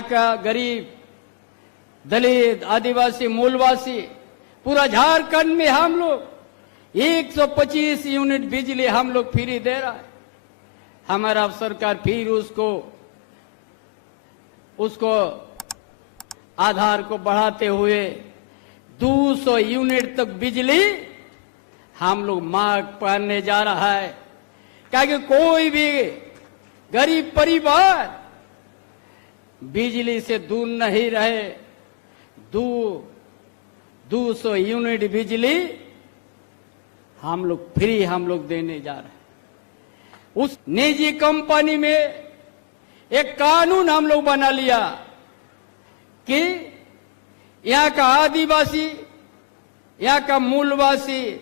का गरीब, दलित, आदिवासी, मूलवासी, पूरा झारखंड में हम लोग 125 यूनिट बिजली हम लोग फ्री दे रहा है। हमारा सरकार फिर उसको आधार को बढ़ाते हुए 200 यूनिट तक बिजली हम लोग मांग करने जा रहा है, क्योंकि कोई भी गरीब परिवार बिजली से दूर नहीं रहे। 200 यूनिट बिजली हम लोग फ्री देने जा रहे हैं। उस निजी कंपनी में एक कानून हम लोग बना लिया कि यहाँ का आदिवासी, यहाँ का मूलवासी,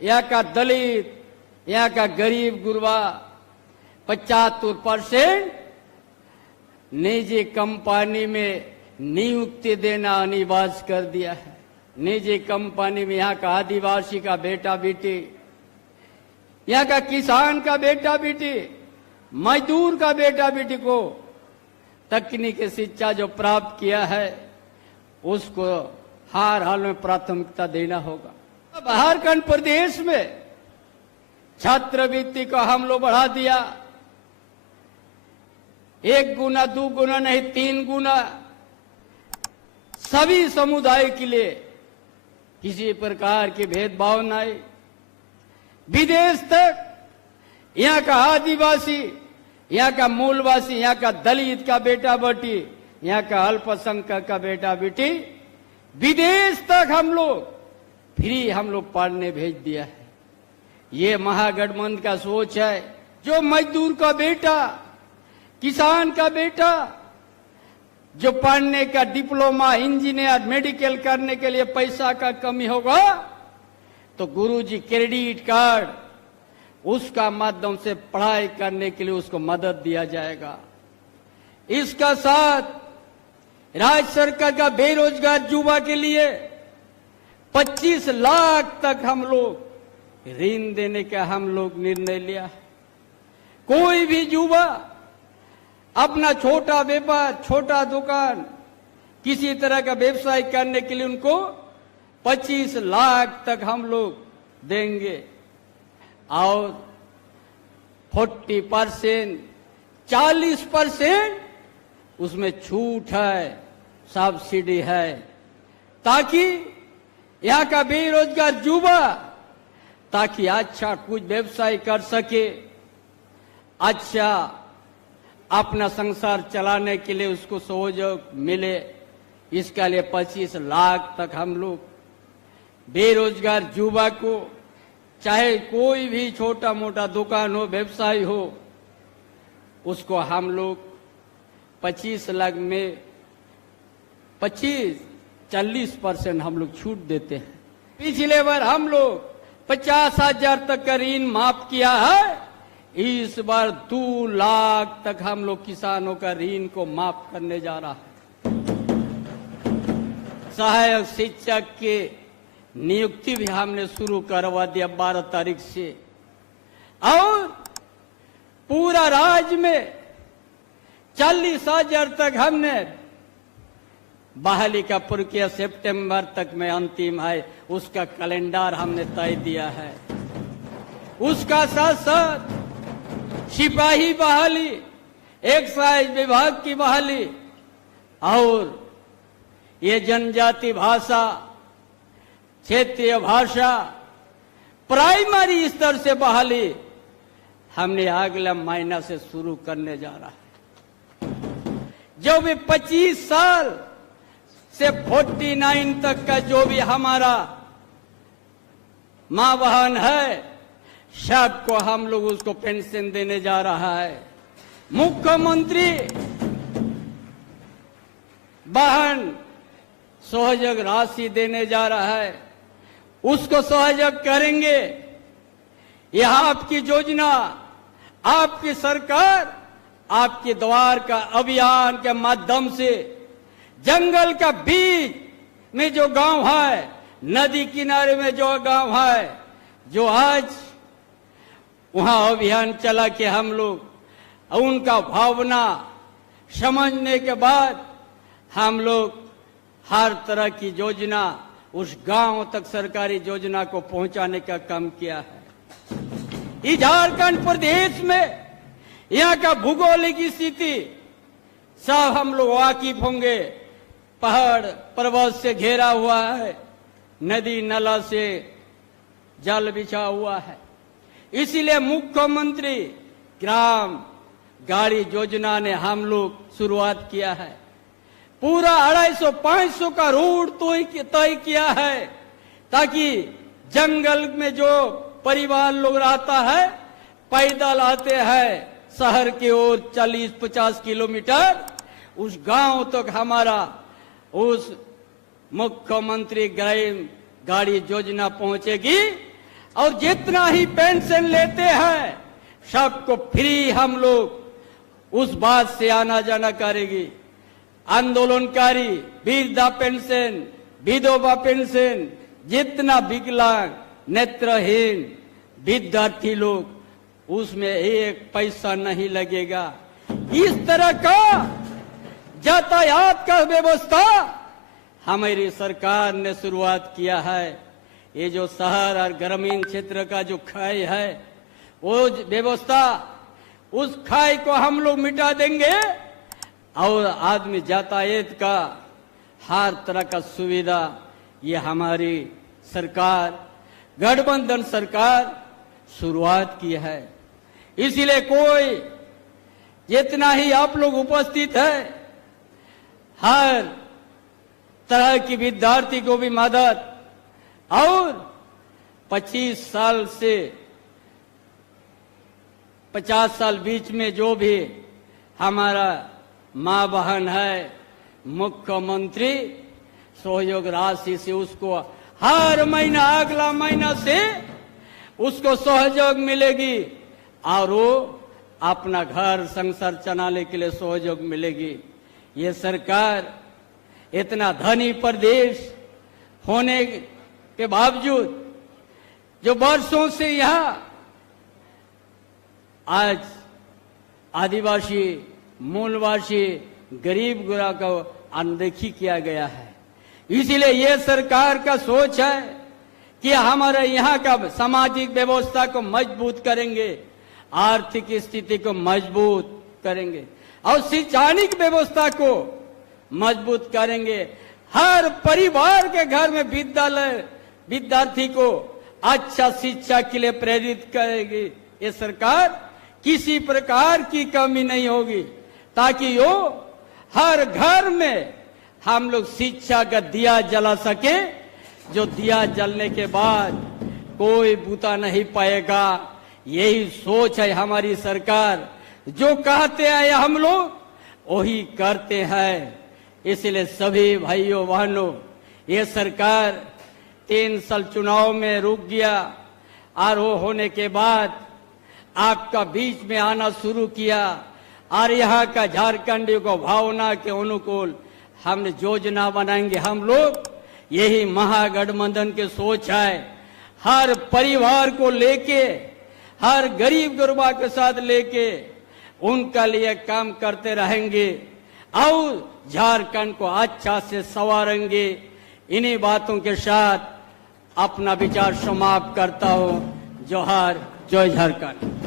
यहाँ का दलित, यहाँ का गरीब गुरबा 75% निजी कंपनी में नियुक्ति देना अनिवार्य कर दिया है। निजी कंपनी में यहाँ का आदिवासी का बेटा बेटी, यहाँ का किसान का बेटा बेटी, मजदूर का बेटा बेटी को तकनीकी शिक्षा जो प्राप्त किया है उसको हर हाल में प्राथमिकता देना होगा। अब झारखंड प्रदेश में छात्रवृत्ति को हम लोग बढ़ा दिया, 1 गुना 2 गुना नहीं 3 गुना, सभी समुदाय के लिए किसी प्रकार की भेदभाव नहीं। विदेश तक यहाँ का आदिवासी, यहाँ का मूलवासी, यहाँ का दलित का बेटा बेटी, यहाँ का अल्पसंख्यक का बेटा बेटी विदेश तक हम लोग पढ़ने भेज दिया है। ये महागठबंधन का सोच है। जो मजदूर का बेटा, किसान का बेटा जो पढ़ने का डिप्लोमा, इंजीनियर, मेडिकल करने के लिए पैसा का कमी होगा तो गुरुजी क्रेडिट कार्ड उसका माध्यम से पढ़ाई करने के लिए उसको मदद दिया जाएगा। इसका साथ राज्य सरकार का बेरोजगार युवा के लिए 25 लाख तक हम लोग ऋण देने का हम लोग निर्णय लिया। कोई भी युवा अपना छोटा व्यापार, छोटा दुकान, किसी तरह का व्यवसाय करने के लिए उनको 25 लाख तक हम लोग देंगे और 40%, 40% उसमें छूट है, सब्सिडी है, ताकि यहाँ का बेरोजगार युवा ताकि अच्छा कुछ व्यवसाय कर सके, अच्छा अपना संसार चलाने के लिए उसको सहयोग मिले। इसके लिए 25 लाख तक हम लोग बेरोजगार युवा को, चाहे कोई भी छोटा मोटा दुकान हो, व्यवसाय हो, उसको हम लोग 25 लाख में 40% हम लोग छूट देते हैं। पिछले बार हम लोग 50,000 तक का ऋण माफ किया है, इस बार 2 लाख तक हम लोग किसानों का ऋण को माफ करने जा रहा है। सहायक शिक्षक के नियुक्ति भी हमने शुरू करवा दिया 12 तारीख से, और पूरा राज्य में 40,000 तक हमने बहाली का प्रक्रिया सितंबर तक में अंतिम है, उसका कैलेंडर हमने तय दिया है। उसका साथ साथ सिपाही बहाली, एक्साइज विभाग की बहाली और ये जनजाति भाषा, क्षेत्रीय भाषा, प्राइमरी स्तर से बहाली हमने अगला महीना से शुरू करने जा रहा है। जो भी 25 साल से 49 तक का जो भी हमारा मां बहन है, सबको हम लोग उसको पेंशन देने जा रहा है। मुख्यमंत्री बहन सहयोग राशि देने जा रहा है, उसको सहयोग करेंगे। यह आपकी योजना, आपकी सरकार, आपके द्वार का अभियान के माध्यम से जंगल का बीच में जो गांव है, नदी किनारे में जो गांव है, जो आज वहां अभियान चला के हम लोग उनका भावना, समझने के बाद हम लोग हर तरह की योजना उस गांव तक सरकारी योजना को पहुंचाने का काम किया है। इस झारखंड प्रदेश में यहाँ का भूगोलिक स्थिति सब हम लोग वाकिफ होंगे। पहाड़ पर्वत से घेरा हुआ है, नदी नाला से जल बिछा हुआ है। इसीलिए मुख्यमंत्री ग्राम गाड़ी योजना ने हम लोग शुरुआत किया है। पूरा 250-500 का रूट तय किया है ताकि जंगल में जो परिवार लोग रहता है, पैदल आते हैं शहर की ओर 40-50 किलोमीटर, उस गांव तक हमारा उस मुख्यमंत्री ग्राम गाड़ी योजना पहुंचेगी। और जितना ही पेंशन लेते हैं सबको फ्री हम लोग उस बात से आना जाना करेगी। आंदोलनकारी वृद्धा पेंशन, विधवा पेंशन, जितना विकलांग नेत्रहीन विद्यार्थी लोग, उसमें एक पैसा नहीं लगेगा। इस तरह का यातायात का व्यवस्था हमारी सरकार ने शुरुआत किया है। ये जो शहर और ग्रामीण क्षेत्र का जो खाई है, वो व्यवस्था, उस खाई को हम लोग मिटा देंगे और आदमी यातायात का हर तरह का सुविधा ये हमारी सरकार, गठबंधन सरकार शुरुआत की है। इसीलिए कोई जितना ही आप लोग उपस्थित है, हर तरह की विद्यार्थी को भी मदद, और 25 साल से 50 साल बीच में जो भी हमारा माँ बहन है, मुख्यमंत्री सहयोग राशि से उसको हर महीना, अगला महीना से उसको सहयोग मिलेगी और वो अपना घर संसार चलाने के लिए सहयोग मिलेगी। ये सरकार इतना धनी प्रदेश होने के बावजूद जो वर्षों से यहाँ आज आदिवासी, मूलवासी, गरीब गुरा को अनदेखी किया गया है। इसीलिए ये सरकार का सोच है कि हमारे यहाँ का सामाजिक व्यवस्था को मजबूत करेंगे, आर्थिक स्थिति को मजबूत करेंगे और शैक्षणिक व्यवस्था को मजबूत करेंगे। हर परिवार के घर में विद्यालय, विद्यार्थी को अच्छा शिक्षा के लिए प्रेरित करेगी। ये सरकार किसी प्रकार की कमी नहीं होगी ताकि वो हर घर में हम लोग शिक्षा का दिया जला सके, जो दिया जलने के बाद कोई बूता नहीं पाएगा। यही सोच है हमारी सरकार। जो कहते हैं हम लोग वही करते हैं। इसलिए सभी भाइयों बहनों, ये सरकार 3 साल चुनाव में रुक गया और वो होने के बाद आपका बीच में आना शुरू किया और यहाँ का झारखंडी को भावना के अनुकूल हमने योजना बनाएंगे। हम लोग यही महागठबंधन की सोच है। हर परिवार को लेके, हर गरीब गुरबा के साथ लेके उनका लिए काम करते रहेंगे और झारखंड को अच्छा से संवारेंगे। इन्हीं बातों के साथ अपना विचार समाप्त करता हूँ। जोहार, जय झारखंड।